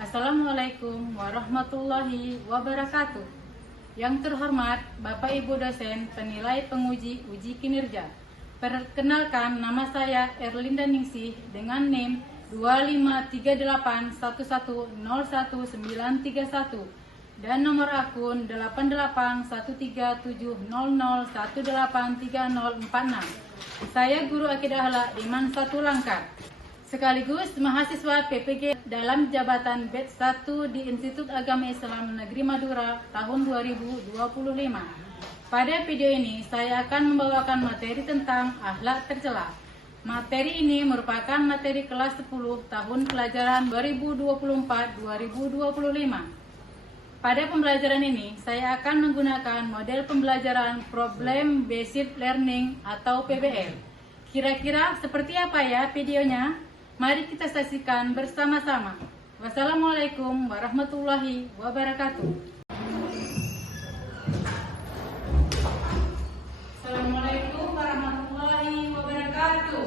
Assalamualaikum warahmatullahi wabarakatuh. Yang terhormat Bapak Ibu dosen penilai penguji uji kinerja. Perkenalkan, nama saya Erlinda Ningsih dengan NIM 25381101931 dan nomor akun 881370183046. Saya Guru Akidah Akhlak Iman Satu Langkat, sekaligus mahasiswa PPG dalam jabatan batch 1 di Institut Agama Islam Negeri Madura tahun 2025. Pada video ini saya akan membawakan materi tentang akhlak tercela. Materi ini merupakan materi kelas 10 tahun pelajaran 2024-2025. Pada pembelajaran ini, saya akan menggunakan model pembelajaran Problem Based Learning atau PBL. Kira-kira seperti apa ya videonya? Mari kita saksikan bersama-sama. Wassalamualaikum warahmatullahi wabarakatuh. Assalamualaikum warahmatullahi wabarakatuh.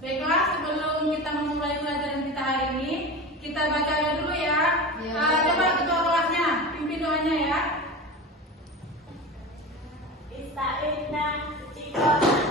Baiklah, sebelum kita memulai pelajaran kita hari ini, kita baca dulu ya. Coba ketua kelasnya, pimpin doanya ya. Ista'inna istiqomah.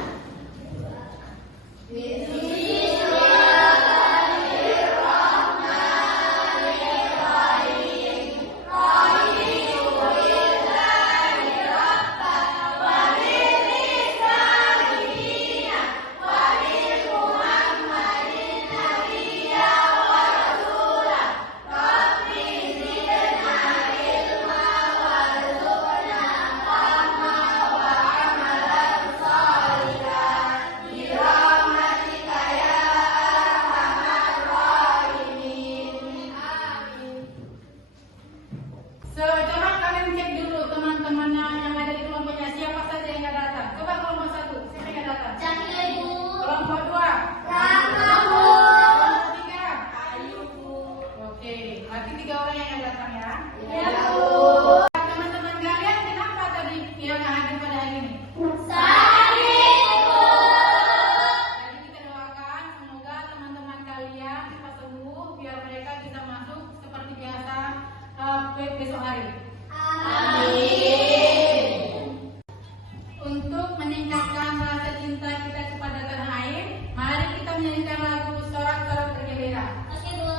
Coba kalian cek dulu teman-temannya yang ada di kelompoknya, siapa saja yang nggak datang. Coba kelompok 1, siapa yang nggak datang? Jamila Ibu. Kelompok 2, Raka Bu. kelompok 3, Ayu Bu. oke, berarti 3 orang yang nggak datang ya. Ya Bu. Teman-teman kalian kenapa tadi yang hadir pada hari ini? Sakit Bu. Jadi kita doakan semoga teman-teman kalian cepat sembuh biar mereka bisa masuk seperti biasa besok hari. Amin. Untuk meningkatkan rasa cinta kita kepada tanah air, mari kita menyanyikan lagu Sorak-Sorak Bergembira. Oke Bu.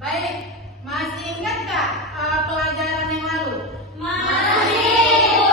Baik, masih ingat nggak pelajaran yang lalu? Masih.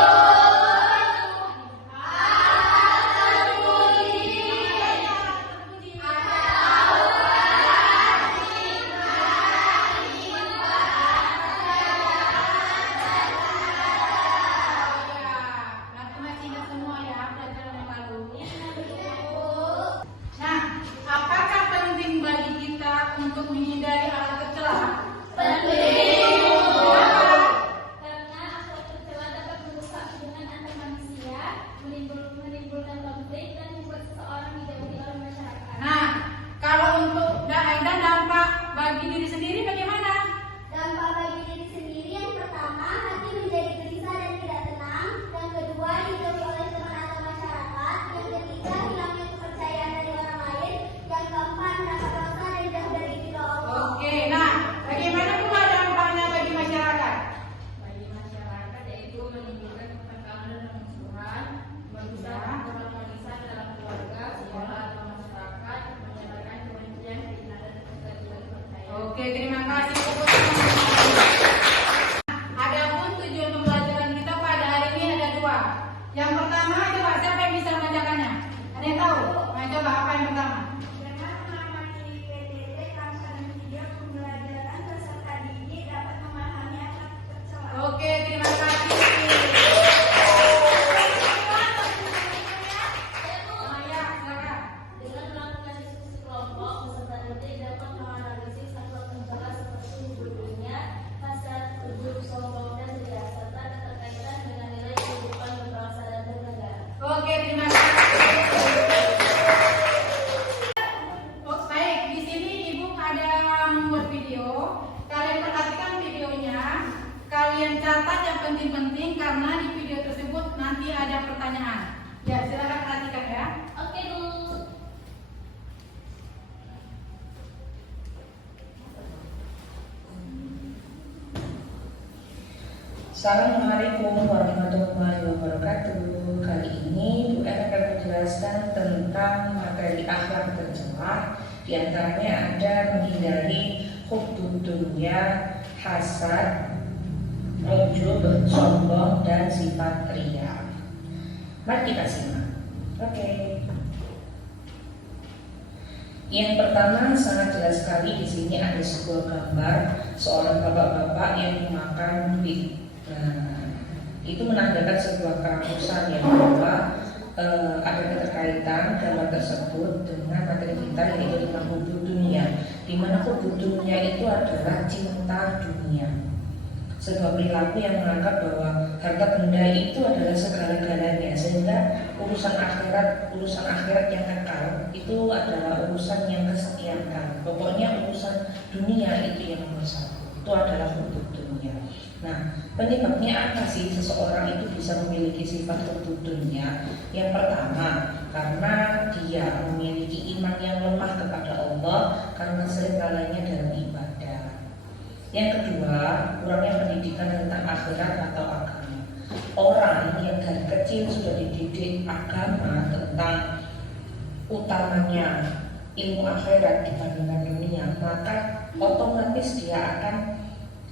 Yang pertama coba siapa yang bisa membacakannya? Ada yang tahu? Nah, coba apa yang pertama? Dengan mengamati PDT, Kamsa dan video pembelajaran peserta didik dapat memahami akan tercela. Oke, terima kasih. Oh, ya, silakan. Dengan melakukan diskusi kelompok, peserta didik dapat menganalisis faktor pencela seperti hubungannya, hasrat, ujub, sombong, dan ria, serta keterkaitan dengan nilai kehidupan berbangsa dan bernegara. Oke, terima kasih. Oh, baik, di sini Ibu ada membuat video. Kalian perhatikan videonya. Kalian catat yang penting-penting karena di video tersebut nanti ada pertanyaan. Ya, silakan perhatikan ya. Oke, Bu. Assalamualaikum warahmatullahi wabarakatuh. Kali ini Bu Er akan menjelaskan tentang materi akhlak tercela. Di antaranya ada menghindari hubbud dunya, hasad, ujub, sombong, dan sifat ria. Mari kita simak. Oke. Yang pertama sangat jelas sekali di sini ada sebuah gambar seorang bapak-bapak yang memakan duit. Nah, itu menandakan sebuah keharusan yang bahwa ada keterkaitan gambar tersebut dengan materi kita yaitu tentang hubbud dunia, di mana hubbud dunia itu adalah cinta dunia, sebuah perilaku yang menganggap bahwa harta benda itu adalah segala-galanya, sehingga urusan akhirat yang kekal itu adalah urusan yang kesekian kali. Pokoknya urusan dunia itu yang nomor satu, itu adalah hubbud dunia. Nah, penyebabnya apa sih seseorang itu bisa memiliki sifat hubbud dunya? Yang pertama, karena dia memiliki iman yang lemah kepada Allah karena sering lalainya dalam ibadah. Yang kedua, kurangnya pendidikan tentang akhirat atau agama. Orang yang dari kecil sudah dididik agama tentang utamanya ilmu akhirat dibandingkan dunia, maka otomatis dia akan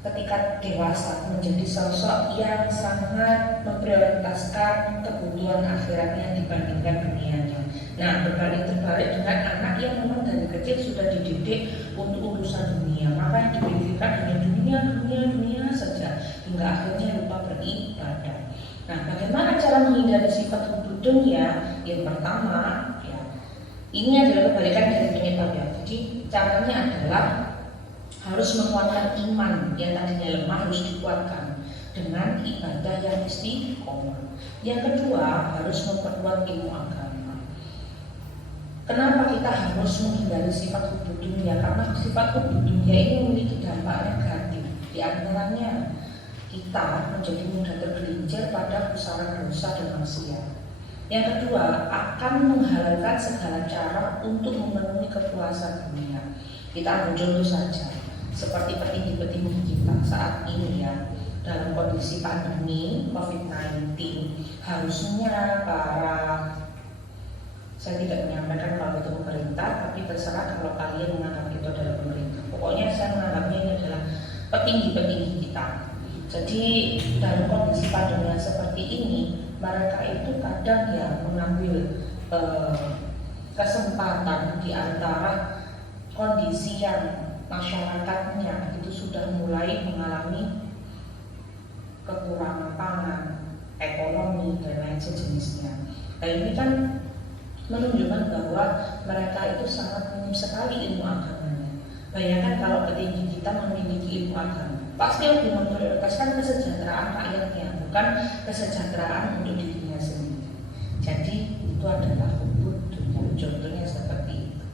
ketika dewasa menjadi sosok yang sangat memprioritaskan kebutuhan akhiratnya dibandingkan dunianya. Nah, berbalik terbalik dengan anak yang memang dari kecil sudah dididik untuk urusan dunia, maka yang dipikirkan hanya dunia saja hingga akhirnya lupa beribadah. Nah, bagaimana cara menghindari sifat hubbud dunia? Yang pertama, ya, ini adalah kebalikan dari penyebabnya. Jadi caranya adalah harus menguatkan iman yang tadinya lemah, harus dikuatkan dengan ibadah yang istiqomah. Yang kedua, harus memperkuat ilmu agama. Kenapa kita harus menghindari sifat hubbud dunia? Karena sifat hubbud dunia ini memiliki dampak negatif. Di antaranya kita menjadi mudah tergelincir pada pusaran dosa dan maksiat. Yang kedua, akan menghalalkan segala cara untuk memenuhi kepuasan dunia. Kita ambil contoh saja, seperti petinggi-petinggi kita saat ini ya, dalam kondisi pandemi COVID-19, harusnya saya tidak menyampaikan kalau itu pemerintah, tapi terserah kalau kalian menganggap itu adalah pemerintah. Pokoknya saya menganggapnya ini adalah petinggi-petinggi kita. Jadi dalam kondisi pandemi yang seperti ini, mereka itu kadang ya mengambil kesempatan di antara kondisi yang masyarakatnya itu sudah mulai mengalami kekurangan pangan, ekonomi, dan lain sejenisnya. Nah, ini kan menunjukkan bahwa mereka itu sangat minim sekali ilmu agamanya. Bayangkan kalau petinggi kita memiliki ilmu agama, pasti lebih memprioritaskan kesejahteraan rakyatnya, bukan kesejahteraan untuk dirinya sendiri. Jadi itu adalah hubbud dunya, contohnya seperti itu.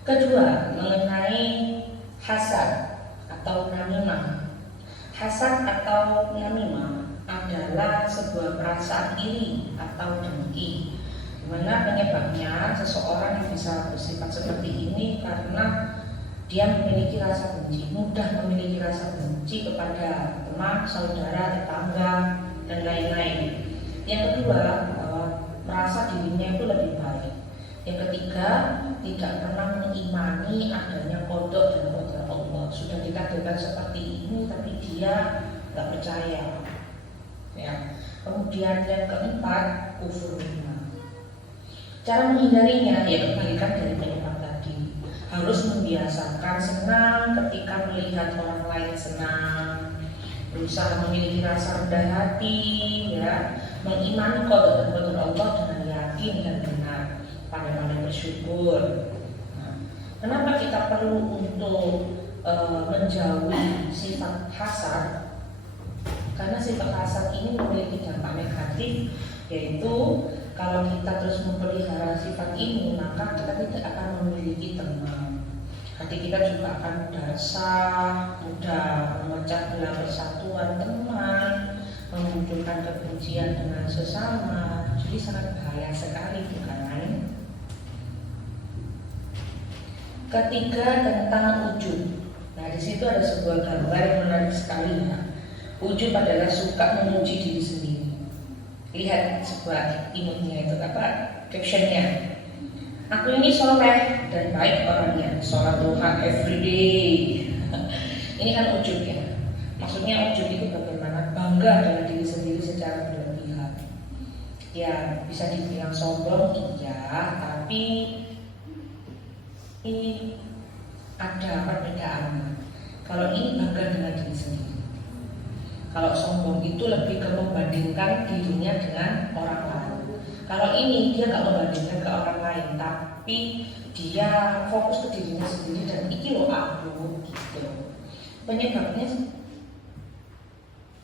Kedua, mengenai hasad atau namimah. Hasad atau namimah adalah sebuah perasaan iri atau dengki, di mana penyebabnya seseorang yang bisa bersifat seperti ini karena dia memiliki rasa benci, mudah memiliki rasa benci kepada teman, saudara, tetangga, dan lain-lain. Yang kedua, merasa dirinya itu lebih baik. Yang ketiga, tidak pernah mengimani adanya qada dan qadar Allah. Sudah ditakdirkan seperti ini, tapi dia tidak percaya. Ya, Kemudian yang keempat, kufur nikmat. Cara menghindarinya ya kebalikan dari penyebab tadi. Harus membiasakan senang ketika melihat orang lain senang, berusaha memiliki rasa rendah hati, ya, mengimani qada Allah dengan yakin dan benar, pandai-pandai bersyukur. Nah, kenapa kita perlu untuk menjauhi sifat hasad? Karena sifat hasad ini memiliki dampak negatif, yaitu kalau kita terus memelihara sifat ini, maka kita tidak akan memiliki teman. Hati kita juga akan mudah resah, mudah memecah belah persatuan teman, memunculkan kebencian dengan sesama. Jadi sangat bahaya sekali, bukan? Ketiga, tentang ujub. Nah, di situ ada sebuah gambar yang menarik sekali, ya. Ujub adalah suka memuji diri sendiri. Lihat sebuah imutnya itu apa? Captionnya. Aku ini soleh dan baik orangnya, sholat duha everyday. Ini kan ujub, ya. Maksudnya ujub itu bagaimana bangga dengan diri sendiri secara berlebihan. Ya bisa dibilang sombong, iya, tapi ini ada perbedaannya. Kalau ini bangga dengan diri sendiri. Kalau sombong itu lebih ke membandingkan dirinya dengan orang lain. Kalau ini dia nggak membandingkan ke orang lain, tapi dia fokus ke dirinya sendiri dan iki loh aku gitu. Penyebabnya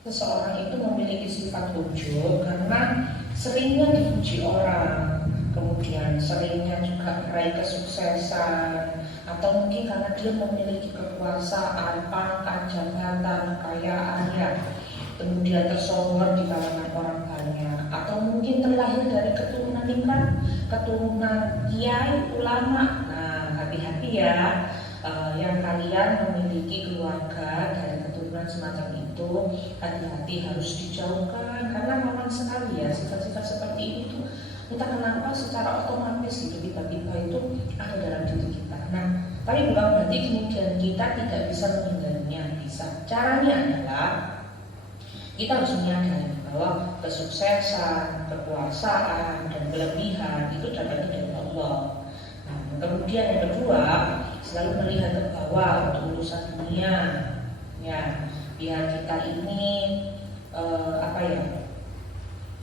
seseorang itu memiliki sifat ujub karena seringnya dipuji orang, kemudian seringnya juga meraih kesuksesan, atau mungkin karena dia memiliki kekuasaan, pangkat, jabatan, kekayaannya, kemudian tersohor di kalangan orang banyak, atau mungkin terlahir dari keturunan nikmat, keturunan kiai, ulama. Nah, hati-hati ya, yang kalian memiliki keluarga dari keturunan semacam itu, hati-hati harus dijauhkan karena memang sekali ya sifat-sifat seperti itu entah kenapa secara otomatis gitu tiba-tiba itu ada dalam diri kita. Nah, tapi bukan berarti kemudian kita tidak bisa menghindarinya. Bisa. Caranya adalah kita harus menyadari bahwa kesuksesan, kekuasaan, dan kelebihan itu datangnya dari Allah. Nah, kemudian yang kedua, selalu melihat ke bawah untuk urusan dunia, ya, biar kita ini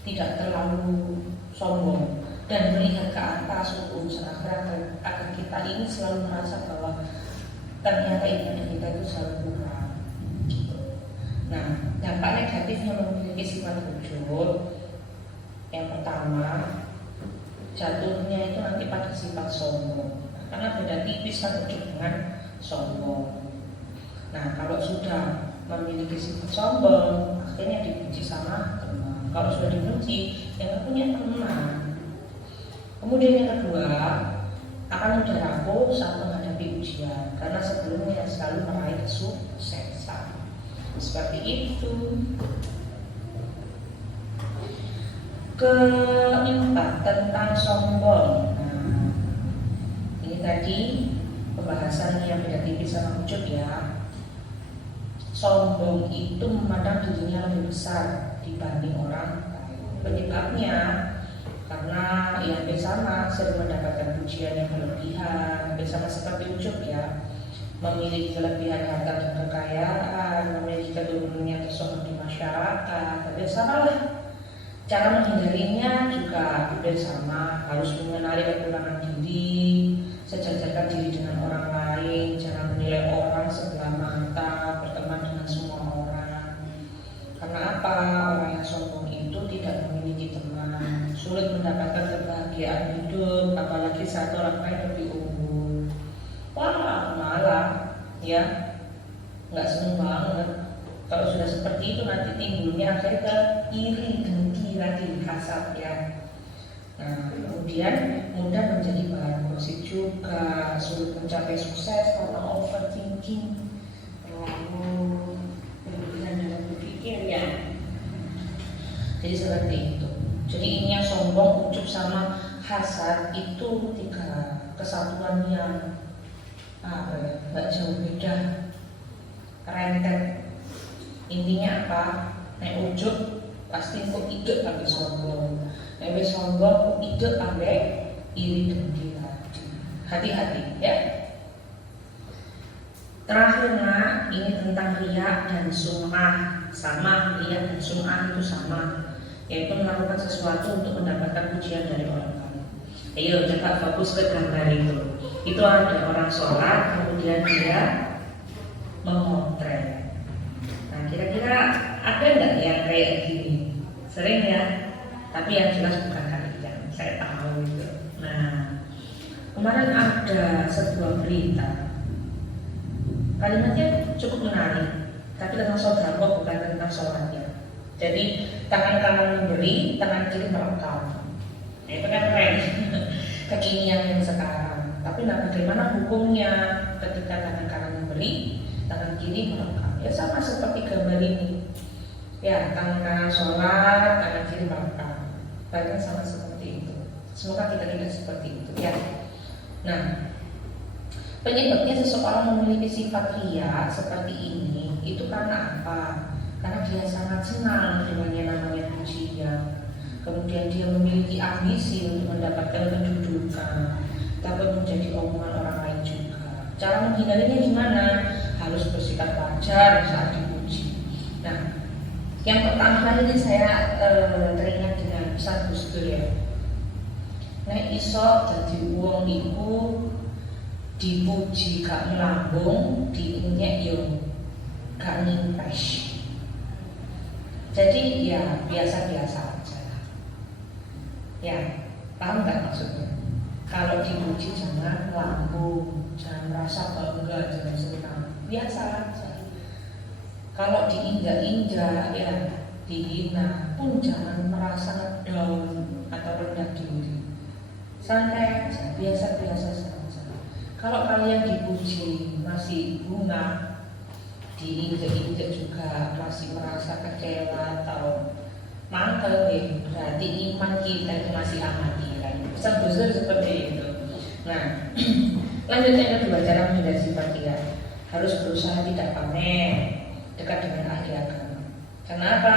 tidak terlalu sombong dan melihat ke atas untuk urusan akhirat agar kita ini selalu merasa bahwa ternyata ibadah kita itu selalu kurang. Nah, dampak negatifnya memiliki sifat ujub. Yang pertama, jatuhnya itu nanti pada sifat sombong. Karena beda tipis kan ujub dengan sombong. Nah, kalau sudah memiliki sifat sombong, akhirnya dibenci sama teman. Kalau sudah dibenci, yang punya teman. Kemudian yang kedua, akan mudah rapuh saat menghadapi ujian karena sebelumnya selalu meraih kesuksesan. Seperti itu. Keempat, tentang sombong. Nah, ini tadi pembahasan yang beda tipis sama ujub ya. Sombong itu memandang dirinya lebih besar dibanding orang lain. Penyebabnya karena ya hampir sama, sering mendapatkan pujian yang berlebihan, hampir sama seperti ujub ya, memiliki kelebihan harta dan kekayaan, memiliki keturunan yang tersohor di masyarakat, hampir sama lah. Cara menghindarinya juga hampir sama, harus mengenali kekurangan diri, sejajarkan diri dengan orang lain, jangan menilai orang sebelah mata, berteman dengan semua orang. Karena apa? Orang yang sombong itu tidak memiliki teman, sulit mendapatkan kebahagiaan hidup, apalagi saat orang lain lebih unggul. Wah, malah ya nggak seneng banget. Kalau sudah seperti itu nanti timbulnya akhirnya ke iri, dengki, lagi hasad ya. Nah, kemudian mudah menjadi bahan gosip juga, sulit mencapai sukses karena overthinking, terlalu berlebihan dalam berpikir ya. Jadi seperti itu. Jadi ini yang sombong, ujub sama hasad itu tiga kesatuan yang nggak jauh beda, rentet. Intinya apa? Nek ujub pasti kok ide pakai sombong. Wis sombong kok ide pakai iri dengki tadi. Hati-hati ya. Terakhir nak, ini tentang riya dan sum'ah. Sama, riya dan sum'ah itu sama, yaitu melakukan sesuatu untuk mendapatkan pujian dari orang lain. Ayo coba fokus ke gambar itu. Itu ada orang sholat, kemudian dia memotret. Nah kira-kira ada nggak yang kayak gini? Sering ya, tapi yang jelas bukan kalian. Saya tahu itu. Nah kemarin ada sebuah berita. Kalimatnya cukup menarik, tapi tentang sodako bukan tentang sholatnya. Jadi tangan kanan memberi, tangan kiri merekam. Nah, itu kan keren, kekinian yang sekarang. Tapi nah, bagaimana hukumnya ketika tangan kanan memberi, tangan kiri merekam? Ya sama seperti gambar ini. Ya tangan kanan sholat, tangan kiri merekam. Bahkan sama seperti itu. Semoga kita tidak seperti itu ya. Nah. Penyebabnya seseorang memiliki sifat riya seperti ini itu karena apa? Karena dia sangat senang dengan yang namanya pujian. Kemudian dia memiliki ambisi untuk mendapatkan kedudukan, takut menjadi omongan orang lain juga. Cara menghindarinya gimana? Harus bersikap wajar saat dipuji. Nah, yang pertama ini saya teringat dengan pesan Gus Dur ya. Nek iso dadi wong iku dipuji gak melambung, diinyek yo gak ngimpres. Jadi ya biasa-biasa aja. Ya, paham gak maksudnya? Kalau dipuji jangan melambung, jangan merasa bangga, jangan senang. Biasa aja. Kalau diinjak-injak ya dihina pun jangan merasa down atau rendah diri. Santai aja, biasa-biasa saja. Kalau kalian dipuji masih bunga, diinjek-injek juga masih merasa kecewa atau mangkel deh, berarti iman kita itu masih amatiran. Pesan besar seperti itu. Nah, lanjutnya kedua, cara menghindari sifat riya. Harus berusaha tidak pamer, dekat dengan ahli agama. Kenapa?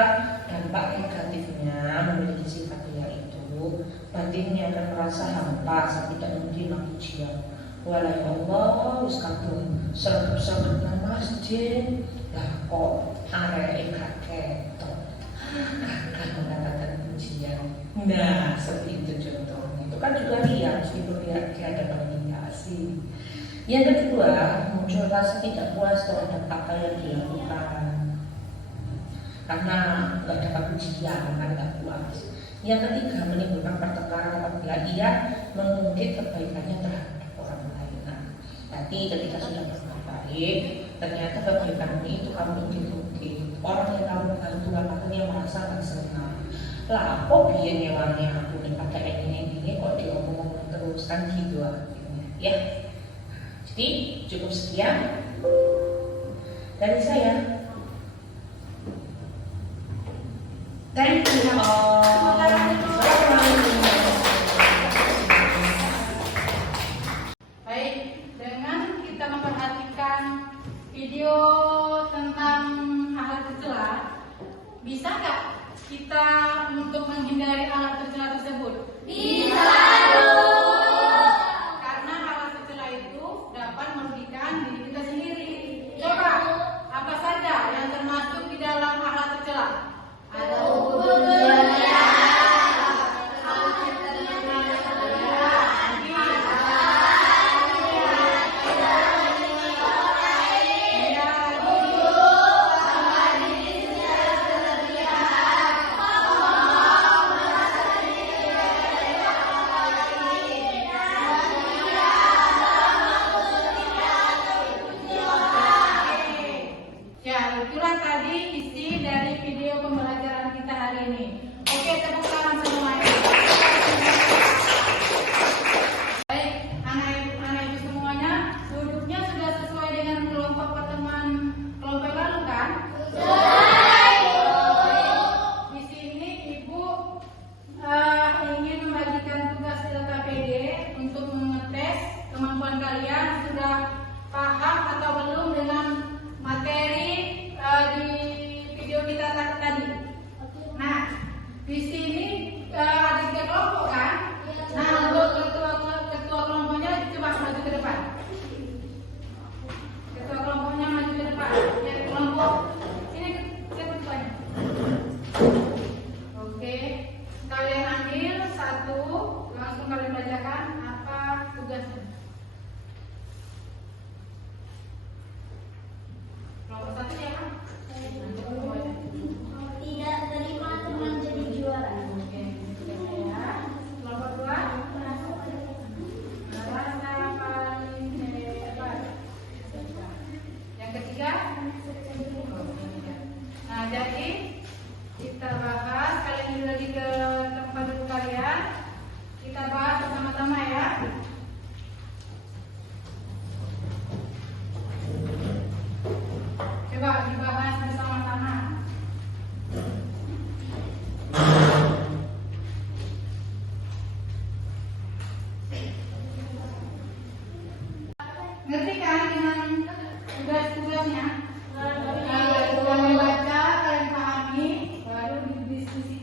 Dampak negatifnya memiliki sifat riya itu, batinnya akan merasa hampa saat tidak menerima pujian. Walai Allah, wis kadung sergap-sergap nang masjid, lah kok arek gak ketok, gak mendapatkan pujian. Nah, seperti itu contohnya. Itu kan juga riya, meskipun dia ada validasi. Yang kedua, muncul rasa tidak puas terhadap apa yang dilakukan, karena gak dapat pujian, kan gak puas. Yang ketiga, menimbulkan pertengkaran apabila ia mengungkit kebaikannya terhadap orang lain. Tapi ketika sudah berbuat baik, ternyata kebaikan itu kamu ungkit-ungkit. Orang yang kamu bantu akhirnya merasa tak senang. Lah, kok biar nyewanya aku daripada ini kok diomong terus kan gitu akhirnya. Ya, jadi cukup sekian dari saya. Thank you all. Video tentang hal tercela, bisa nggak kita untuk menghindari hal tercela tersebut? Bisa. Karena hal tercela itu dapat merugikan diri kita sendiri. Coba, apa saja yang termasuk di dalam hal tercela? Ada hubungan dunia, itulah tadi isi dari video pembelajaran kita.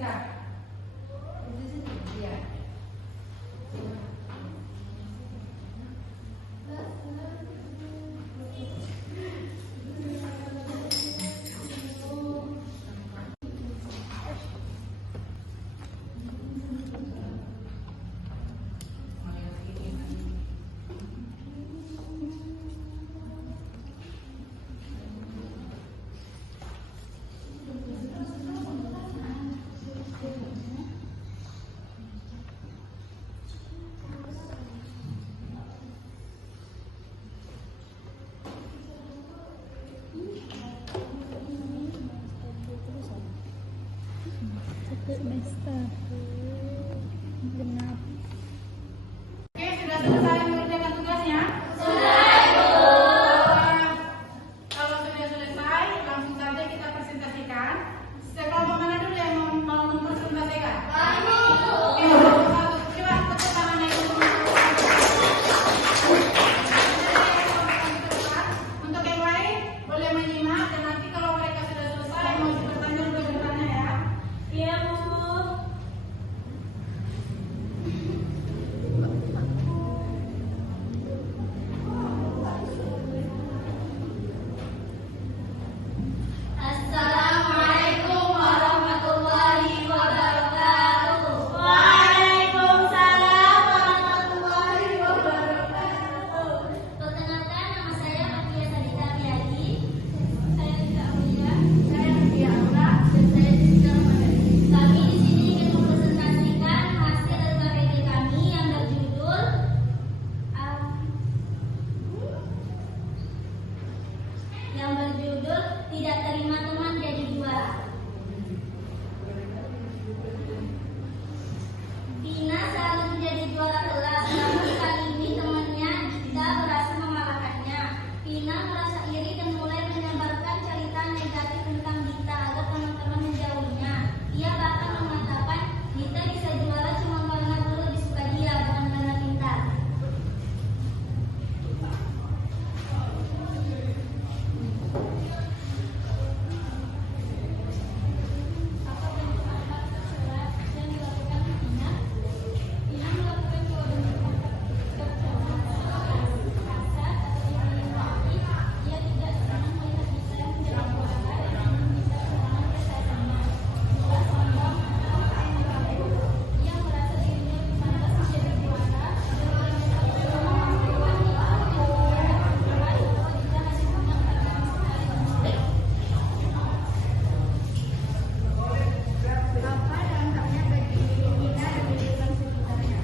Bisa? Iya. Oke, sudah selesai mengerjakan tugasnya? Kalau sudah selesai, langsung saja kita presentasikan. Sekelompok mana dulu yang mau mempresentasikan? Oke, satu. Coba tepuk tangannya dulu. Untuk yang lain, boleh menyimak dan nanti kalau mereka sudah selesai, mau bertanya boleh bertanya ya. Iya, Bu. Assalamualaikum warahmatullahi wabarakatuh. Waalaikumsalam warahmatullahi wabarakatuh. Perkenalkan, nama saya Fatia Sadita Miadi. Saya tidak Aulia. Saya Nadia Aura. Dan saya Jessica Ramadhani. Kami di sini ingin mempresentasikan hasil dari KPT kami yang berjudul Tidak Terima Teman Jadi Juara. Vina selalu menjadi juara kelas, namun kali ini temannya Dita berhasil mengalahkannya. Vina merasa iri dan mulai menyebarkan cerita negatif tentang Dita agar teman-teman menjauhinya. Ia bahkan mengatakan Dita bisa juara cuma karena guru lebih suka dia, bukan karena pintar. Apa dampaknya bagi diri Vina dan lingkungan sekitarnya?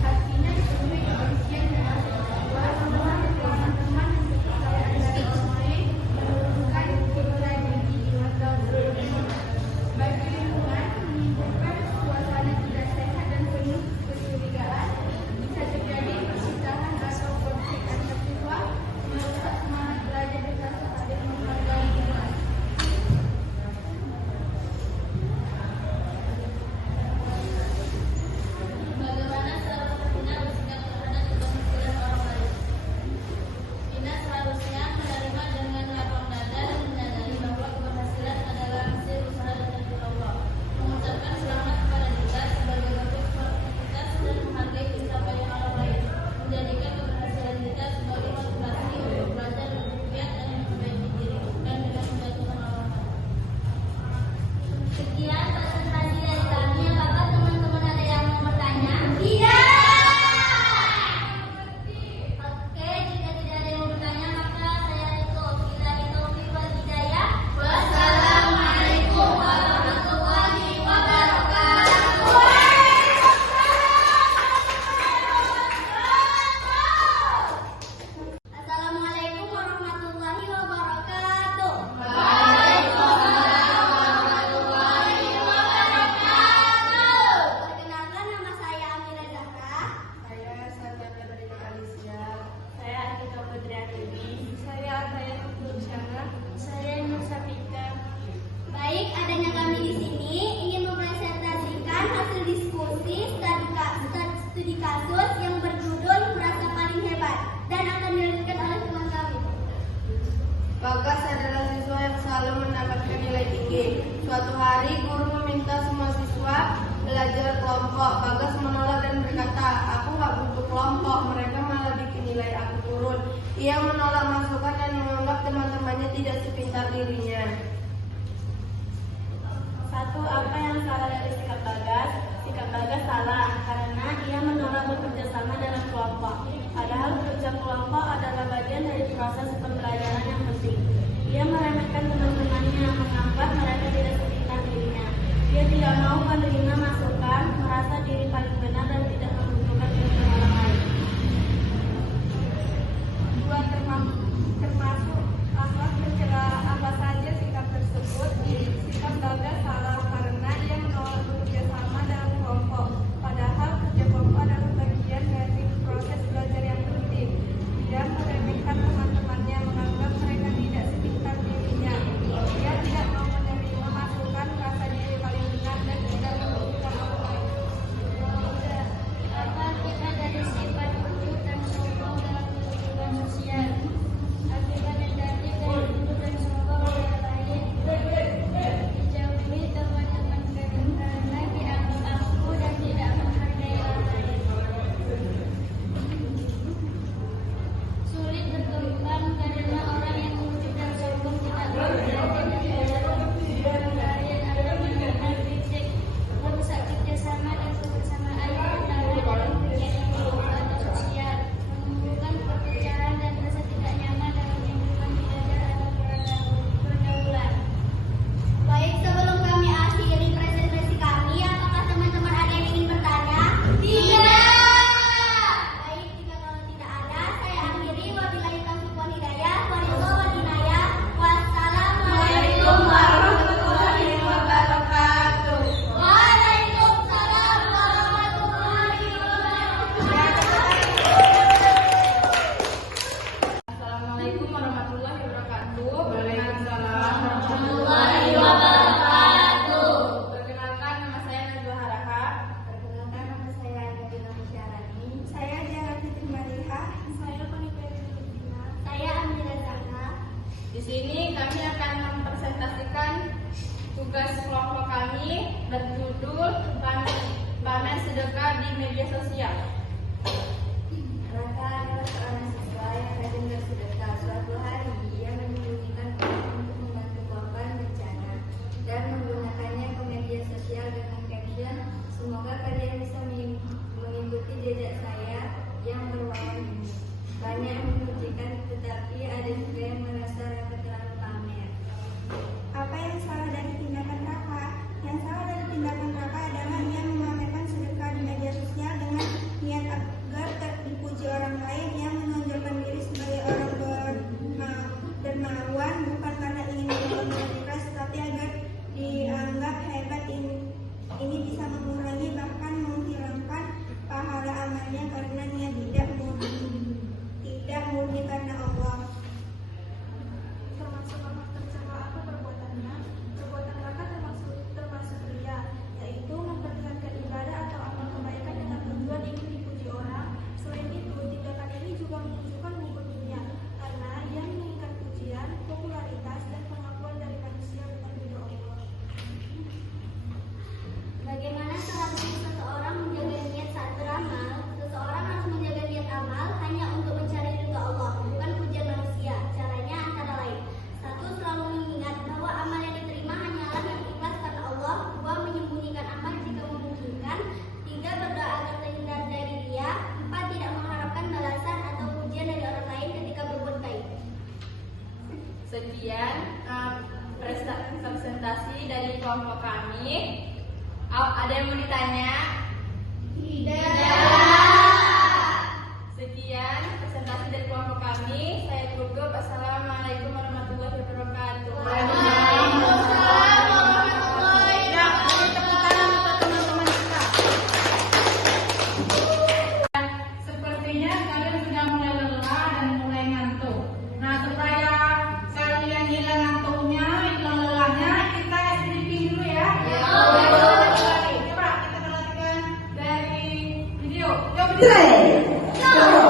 Hatinya dipenuhi kebencian dan rasa kecewa, semua teman-teman yang kepercayaan dari orang lain menurunkan percaya diri di mata berikutnya. Bagi lingkungan, menimbulkan suasana tidak sehat dan penuh kecurigaan. Bisa terjadi perpisahan atau konflik antar siswa, merusak semangat belajar dan rasa saling menghargai di kelas. Bagaimana seharusnya Vina bersikap terhadap keberhasilan orang lain? Vina seharusnya menerima dengan lapang dada dan menyadari bahwa keberhasilan adalah hasil usaha dan takdir Allah. Mengucapkan selamat kepada Dita sebagai bentuk sportivitas dan menghargai pencapaian orang lain. Menjadikan keberhasilan Dita sebagai motivasi untuk belajar lebih giat dan memperbaiki diri, bukan dengan menjatuhkan orang lain. Sekian presentasi dari kami. Apakah teman-teman ada yang mau bertanya? Tidak. Oke, jika tidak ada yang mau bertanya, maka saya tutup. Billahi taufiq wal hidayah. Wassalamualaikum warahmatullahi wabarakatuh. Assalamualaikum warahmatullahi wabarakatuh. Waalaikumsalam warahmatullahi wabarakatuh. belajar kelompok. Bagas menolak dan berkata, aku nggak butuh kelompok, mereka malah bikin nilai aku turun. Ia menolak masukan dan menganggap teman-temannya tidak sepintar dirinya. Satu, apa yang salah dari sikap Bagas? Sikap Bagas salah karena ia menolak bekerja sama dalam kelompok. Padahal bekerja kelompok adalah bagian dari proses pembelajaran yang penting. Ia meremehkan teman-temannya, menganggap mereka tidak sepintar dirinya. Ia tidak mau menerima masukan, merasa diri paling benar dan tidak membutuhkan ilmu orang lain. Dua, termasuk akhlak mencela. Apa saja sikap tersebut? Sikap Bagas salah karena ia menolak bekerja sama dalam kelompok. Padahal kerja kelompok adalah bagian dari proses belajar yang penting. Dia meremehkan teman-temannya, menganggap mereka tidak sepintar dirinya. Dia tidak mau menerima masukan, merasa diri paling benar dan tidak membutuhkan orang lain. Apa akibat dari sifat ujub dan sombong dalam kehidupan sosial? Akibat negatif dari ujub dan sombong adalah lain. Dijauhi teman-teman karena dianggap angkuh dan tidak menghargai orang lain. Sulit berkembang karena orang yang ujub dan sombong tidak mau belajar dari orang lain atau mendengar kritik, merusak kerjasama dan kebersamaan antara dalam kegiatan atau sosial, menimbulkan perpecahan dan rasa tidak nyaman dalam lingkungan belajar atau pergaulan. Baik, sebelum kami akhiri presentasi kami, apakah teman-teman ada yang ingin bertanya? Tidak. Baik, jika kalau tidak ada, saya akhiri. Wabillahi taufiq wal hidayah. Wassalamualaikum warahmatullahi wabarakatuh. Waalaikumsalam warahmatullahi wabarakatuh. Assalamualaikum warahmatullahi wabarakatuh. Waalaikumsalam warahmatullahi wabarakatuh. Perkenalkan, nama saya Najwa Haraka. Perkenalkan, nama saya Nadina Musyarani. Saya Diana Fitri Mariha. Saya Paniperi Lubina. Saya Amira Zahra. Di sini kami akan mempresentasikan tugas kelompok kami berjudul Pamer Sedekah di Media Sosial. Raka adalah seorang siswa yang rajin bersedekah. Suatu hari ia menyembunyikan uang untuk membantu korban bencana dan menggunakannya ke media sosial dengan caption, "Semoga kalian bisa mengikuti jejak saya yang berwawan ini." Banyak yang memujikan, tetapi ada juga yang merasa Raka terlalu pamer. Apa yang salah dari tindakan Raka? Yang salah dari tindakan Raka adalah ia memamerkan sedekah di media sosial dengan niat agar dipuji orang lain. Ia menonjolkan diri sebagai orang dermawan bukan karena ingin menjadi keras, tapi agar dianggap hebat. Ini bisa mengurangi bahkan menghilangkan pahala amalnya karena niat tidak murni karena Allah. Termasuk amal tercela apa perbuatannya? Perbuatan Raka termasuk ria, yaitu memperlihatkan ibadah atau amal kebaikan dengan tujuan ingin dipuji orang. Selain itu, tindakan ini juga menunjukkan hubungan dunia, karena ia menginginkan pujian, popularitas, dan pengakuan dari manusia bukan ridho Allah. Bagaimana seharusnya seseorang menjaga niat saat beramal? Seseorang harus menjaga niat amal hanya untuk mencari ridho Allah, bukan pujian manusia. Caranya antara lain: 1. Selalu mengingat bahwa amal yang diterima hanyalah yang ikhlas karena Allah. 2. Menyembunyikan amal jika memungkinkan. 3. Berdoa agar terhindar dari riya. 4. Tidak mengharapkan balasan atau pujian dari orang lain ketika berbuat baik. Sekian presentasi dari kelompok kami. Ada yang mau ditanya? Tidak. Sekian presentasi dari kelompok kami. Saya tutup. Assalamualaikum warahmatullahi wabarakatuh. Waalaikumsalam warahmatullahi wabarakatuh. Ya, beri tepuk tangan untuk teman-teman kita. Sepertinya kalian sudah mulai lelah dan mulai ngantuk. Nah, supaya kalian hilang ngantuknya, hilang lelahnya, kita sleeping dulu ya. Coba kita perhatikan dari video. Yuk, berdiri. Alam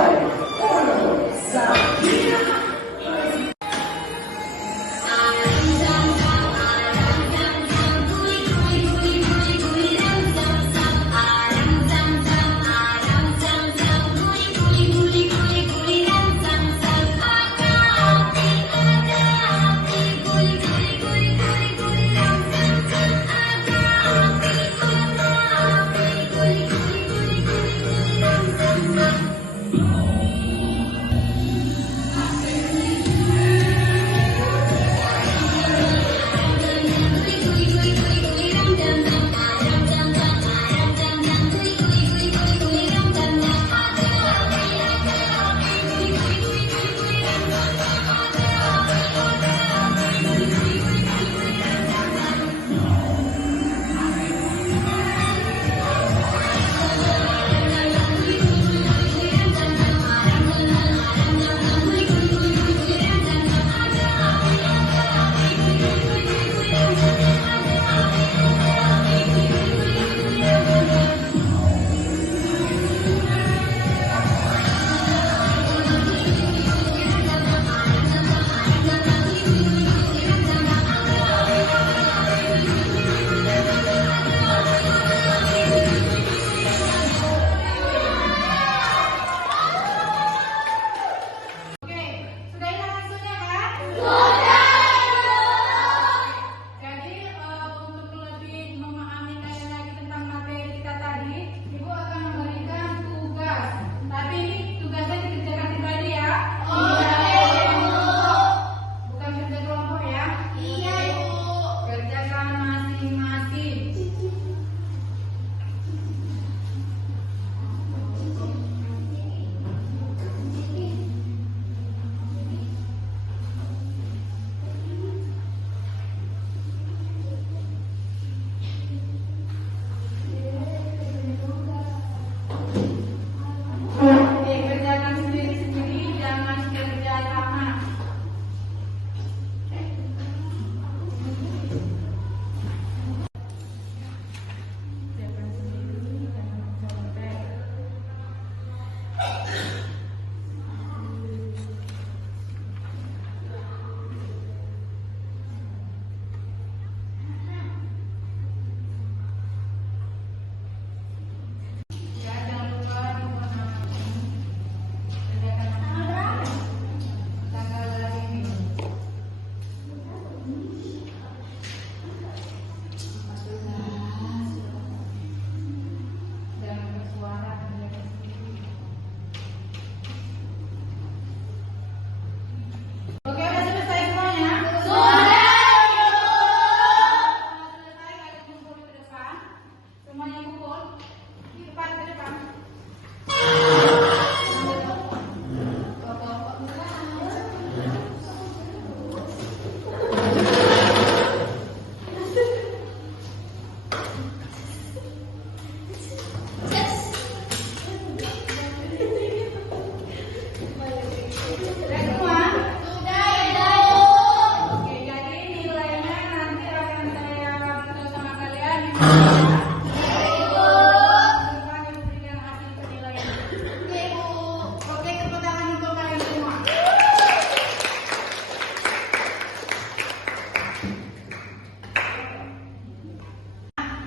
Semuanya kumpul di depan ke depan.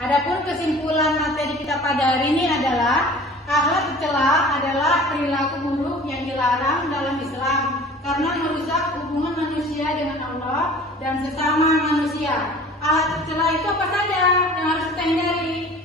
Adapun kesimpulan materi kita pada hari ini adalah akhlak tercela adalah perilaku buruk yang dilarang dalam Islam karena merusak hubungan manusia dengan Allah dan sesama manusia. Akhlak tercela itu apa saja yang harus kita hindari?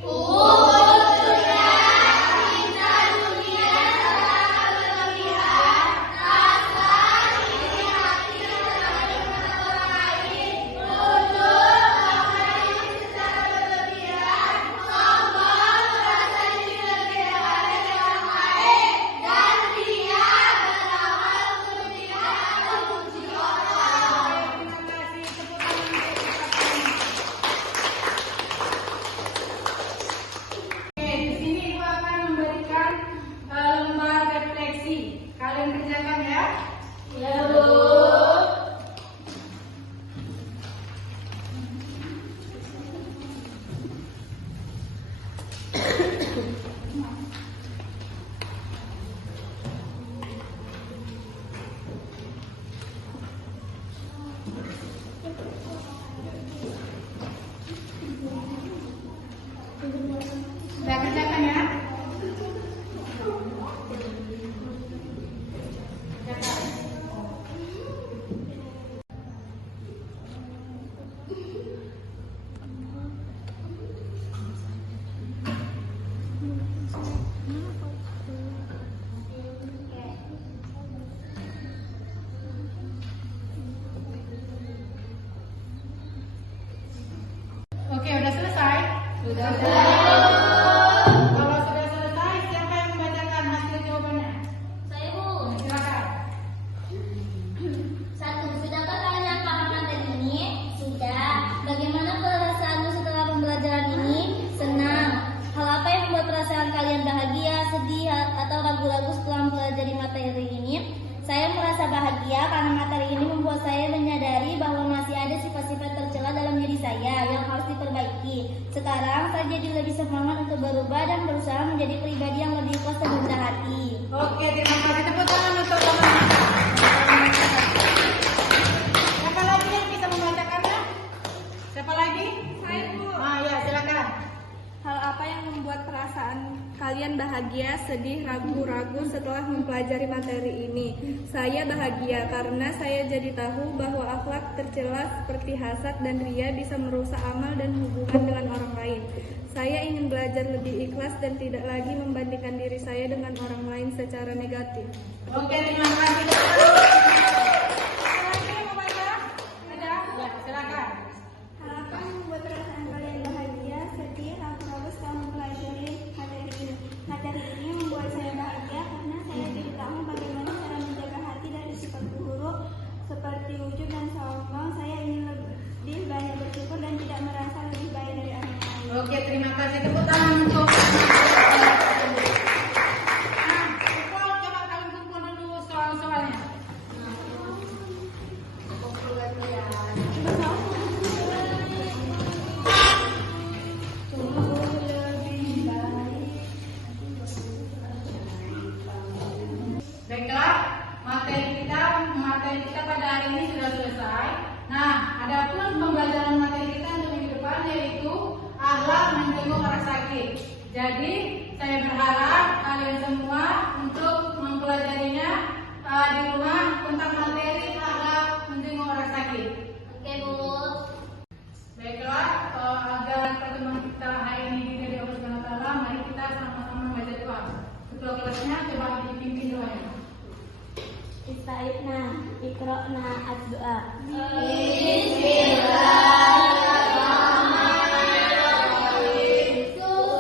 Kalian kerjakan ya. Ya, Bu. Sudah kerjakan ya. Oke, udah selesai? Sudah. Kalau sudah selesai, siapa yang membacakan hasil jawabannya? Saya, Bu. Silakan. 1. Sudahkah kalian paham materi ini? Sudah. Bagaimana perasaanmu setelah pembelajaran ini? Senang. Hal apa yang membuat perasaan kalian bahagia, sedih, atau ragu-ragu setelah mempelajari materi ini? Saya merasa bahagia karena materi ini membuat saya menyadari bahwa masih ada sifat-sifat tercela dalam diri saya yang harus diperbaiki. Sekarang saya jadi lebih semangat untuk berubah dan berusaha menjadi pribadi yang lebih ikhlas dan rendah hati. Oke, terima kasih. Tepuk tangan untuk teman-teman. Siapa lagi yang bisa membacakannya? Siapa lagi? Saya, Bu. Ya, silakan. Hal apa yang membuat perasaan kalian bahagia, sedih, ragu-ragu setelah mempelajari materi ini? Saya bahagia karena saya jadi tahu bahwa akhlak tercela seperti hasad dan ria bisa merusak amal dan hubungan dengan orang lain. Saya ingin belajar lebih ikhlas dan tidak lagi membandingkan diri saya dengan orang lain secara negatif. Oke, terima kasih. Lagi yang mau baca? Ada? Ya, silakan. Hal apa yang membuat perasaan kalian bahagia, sedih, ragu-ragu setelah mempelajari materi ini? Materi ini membuat saya bahagia karena saya jadi tahu bagaimana cara menjaga hati dari sifat buruk seperti ujub dan sombong. Saya ingin lebih banyak bersyukur dan tidak merasa lebih baik dari orang lain. Oke, terima kasih. Tepuk tangan untuk kumpul, coba kalian kumpul dulu soal-soalnya. Baiklah, materi kita pada hari ini sudah selesai. Nah, adapun pembelajaran materi kita untuk minggu depan yaitu akhlak menjenguk orang sakit. Jadi, saya berharap kalian semua untuk mempelajarinya di rumah tentang materi akhlak menjenguk orang sakit. Oke, Bu. Baiklah, agar pertemuan kita hari ini tidak diurus dengan Allah, mari kita sama-sama membaca doa. Ketua kelasnya coba dipimpin doanya. Istaibna, ikra'na ad-du'a. Bismillahirrahmanirrahim.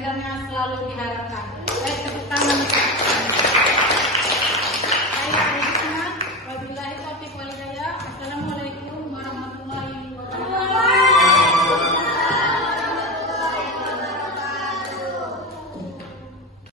kehadirannya selalu diharapkan.